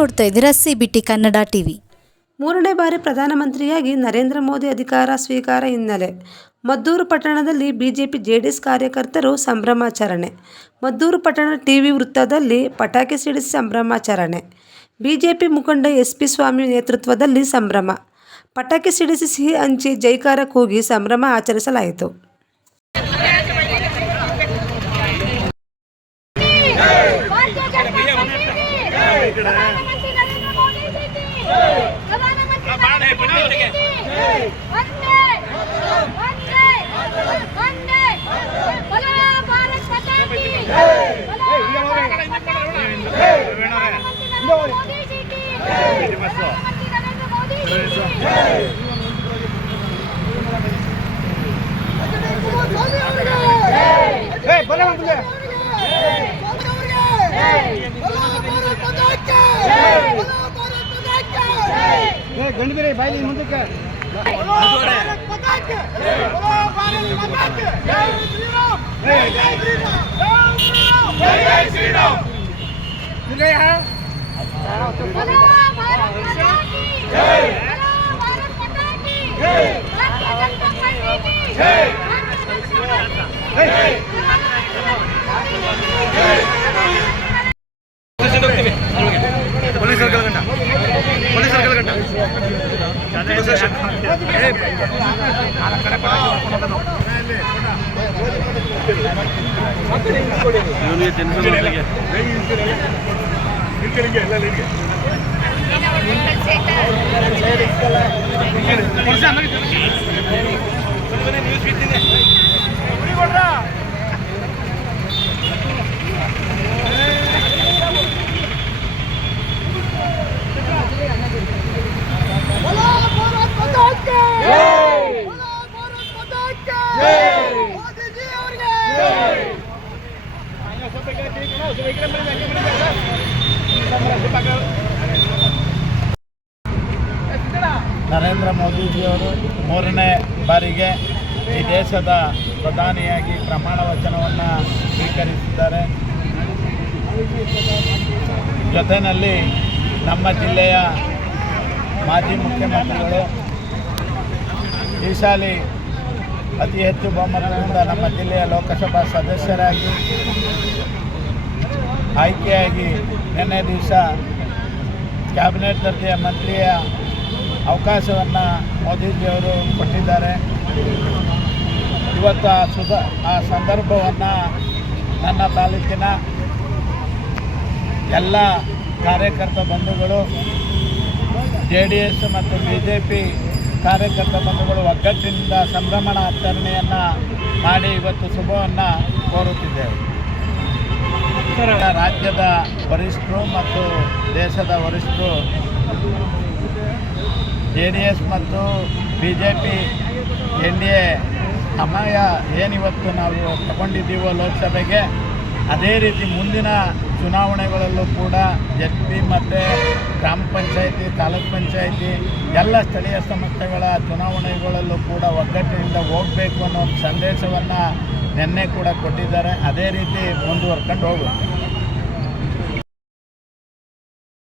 ನೋಡ್ತಾ ಇದ್ದೀರಾ CBT Kannada TV. ಮೂರನೇ ಬಾರಿ ಪ್ರಧಾನಮಂತ್ರಿಯಾಗಿ ನರೇಂದ್ರ ಮೋದಿ ಅಧಿಕಾರ ಸ್ವೀಕಾರ ಹಿನ್ನೆಲೆ ಮದ್ದೂರು ಪಟ್ಟಣದಲ್ಲಿ ಬಿಜೆಪಿ ಜೆಡಿಎಸ್ ಕಾರ್ಯಕರ್ತರು ಸಂಭ್ರಮಾಚರಣೆ. ಮದ್ದೂರು ಪಟ್ಟಣ ಟಿವಿ ವೃತ್ತದಲ್ಲಿ ಪಟಾಕಿ ಸಿಡಿಸಿ ಸಂಭ್ರಮಾಚರಣೆ. ಬಿಜೆಪಿ ಮುಖಂಡ SP ಸ್ವಾಮಿ ನೇತೃತ್ವದಲ್ಲಿ ಸಂಭ್ರಮ. ಪಟಾಕಿ ಸಿಡಿಸಿ ಸಿಹಿ ಹಂಚಿ ಜೈಕಾರ ಕೂಗಿ ಸಂಭ್ರಮ ಆಚರಿಸಲಾಯಿತು. ಗಂಡಬೇರೆ ಬಾಯಿ ಮುಂದಕ್ಕೆ ನರೇಂದ್ರ ಮೋದಿಜಿಯವರು ಮೂರನೇ ಬಾರಿಗೆ ಈ ದೇಶದ ಪ್ರಧಾನಿಯಾಗಿ ಪ್ರಮಾಣ ವಚನವನ್ನು ಸ್ವೀಕರಿಸಿದ್ದಾರೆ. ಜೊತೆಯಲ್ಲಿ ನಮ್ಮ ಜಿಲ್ಲೆಯ ಮಾಜಿ ಮುಖ್ಯಮಂತ್ರಿಗಳು ಈ ಸಾಲಿ ಅತಿ ಹೆಚ್ಚು ಬಹುಮತದಿಂದ ನಮ್ಮ ಜಿಲ್ಲೆಯ ಲೋಕಸಭಾ ಸದಸ್ಯರಾಗಿ ಆಯ್ಕೆಯಾಗಿ ನಿನ್ನೆ ದಿವಸ ಕ್ಯಾಬಿನೆಟ್ ದರ್ಜೆಯ ಮಂತ್ರಿಯ ಅವಕಾಶವನ್ನು ಮೋದಿಜಿಯವರು ಕೊಟ್ಟಿದ್ದಾರೆ. ಇವತ್ತು ಆ ಸಂದರ್ಭವನ್ನು ನನ್ನ ತಾಲೂಕಿನ ಎಲ್ಲ ಕಾರ್ಯಕರ್ತ ಬಂಧುಗಳು, JDS ಮತ್ತು BJP ಕಾರ್ಯಕರ್ತ ಬಂಧುಗಳು ಒಗ್ಗಟ್ಟಿನಿಂದ ಸಂಭ್ರಮಣ ಆಚರಣೆಯನ್ನು ಮಾಡಿ ಇವತ್ತು ಶುಭವನ್ನು ಕೋರುತ್ತಿದ್ದೇವೆ. ರಾಜ್ಯದ ವರಿಷ್ಠರು ಮತ್ತು ದೇಶದ ವರಿಷ್ಠರು JDS ಮತ್ತು BJP NDA ಸಮಯ ಏನಿವತ್ತು ನಾವು ತಗೊಂಡಿದ್ದೀವೋ ಲೋಕಸಭೆಗೆ, ಅದೇ ರೀತಿ ಮುಂದಿನ ಚುನಾವಣೆಗಳಲ್ಲೂ ಕೂಡ ZP ಮತ್ತು ಗ್ರಾಮ ಪಂಚಾಯಿತಿ, ತಾಲೂಕ್ ಪಂಚಾಯಿತಿ ಎಲ್ಲ ಸ್ಥಳೀಯ ಸಂಸ್ಥೆಗಳ ಚುನಾವಣೆಗಳಲ್ಲೂ ಕೂಡ ಒಗ್ಗಟ್ಟಿನಿಂದ ಹೋಗಬೇಕು ಅನ್ನೋ ಒಂದು ಸಂದೇಶವನ್ನು ನಿನ್ನೆ ಕೂಡ ಕೊಟ್ಟಿದ್ದಾರೆ. ಅದೇ ರೀತಿ ಮುಂದುವರ್ಕೊಂಡು ಹೋಗುತ್ತೆ.